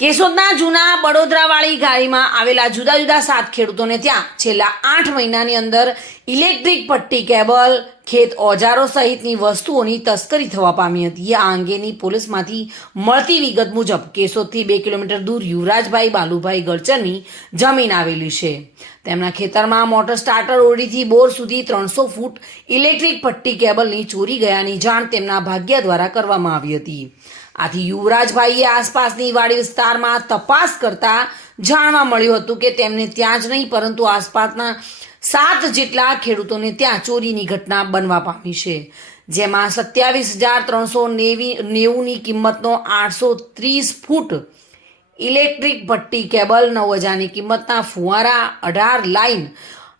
કેશોદના જૂના બડોદરાવાળી ગાડીમાં આવેલા જુદા જુદા સાત ખેડૂતોને ત્યાં છેલ્લા આઠ મહિનાની અંદર ઇલેક્ટ્રિક પટ્ટી, કેબલ, ખેત ઓજારો સહિતની વસ્તુઓની તસ્કરી થવા પામી હતી. આ અંગેની પોલીસમાંથી મળતી વિગત મુજબ કેશોદથી બે કિલોમીટર દૂર યુવરાજભાઈ બાલુભાઈ ગળચરની જમીન આવેલી છે. તેમના ખેતરમાં મોટર સ્ટાર્ટર ઓરડીથી બોર સુધી ત્રણસો ફૂટ ઇલેક્ટ્રિક પટ્ટી, કેબલની ચોરી ગયાની જાણ તેમના ભાગ્ય દ્વારા કરવામાં આવી હતી. આથી યુવરાજભાઈએ આસપાસની વાડી વિસ્તારમાં તપાસ કરતા જાણવા મળ્યું હતું કે તેમને ત્યાં જ નહીં, પરંતુ આસપાસના સાત જેટલા ખેડૂતોને ત્યાં ચોરીની ઘટના બનવા પામી છે, જેમાં સત્યાવીસ હજાર ત્રણસો નેવી, નેવુંની કિંમતનો આઠસો ત્રીસ ફૂટ ઇલેક્ટ્રિક ભટ્ટી કેબલ, નવ હજારની કિંમતના ફુવારા, અઢાર લાઇન,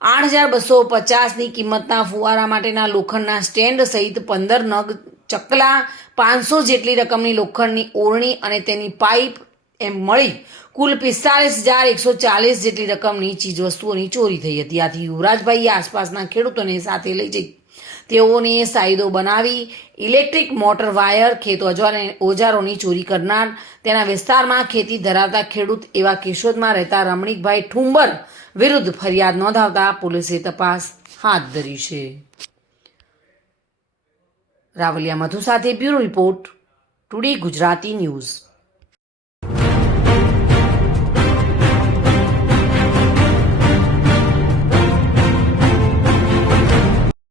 આઠ હજાર બસો પચાસની કિંમતના ફુવારા માટેના લોખંડના સ્ટેન્ડ સહિત પંદર નગ ચકલા પાંચસો જેટલી રકમની લોખંડની ઓરણી અને તેની પાઇપ એમ મળી કુલ પિસ્તાલીસ હજાર એકસો ચાલીસ જેટલી રકમની ચીજવસ્તુઓની ચોરી થઈ હતી. આથી યુવરાજભાઈએ આસપાસના ખેડૂતોને સાથે લઈ જઈ તેઓને સાયદો બનાવી, ઇલેક્ટ્રિક મોટર વાયર, ખેત ઓજાર- ઓજારોની ચોરી કરનાર, તેના વિસ્તારમાં ખેતી ધરાવતા ખેડૂત એવા કેશોદમાં રહેતા રમણીકભાઈ ઠુંબર વિરુદ્ધ ફરિયાદ નોંધાવતા પોલીસે તપાસ હાથ ધરી છે. રાવલિયા મધુ સાથે bureau report today Gujarati news.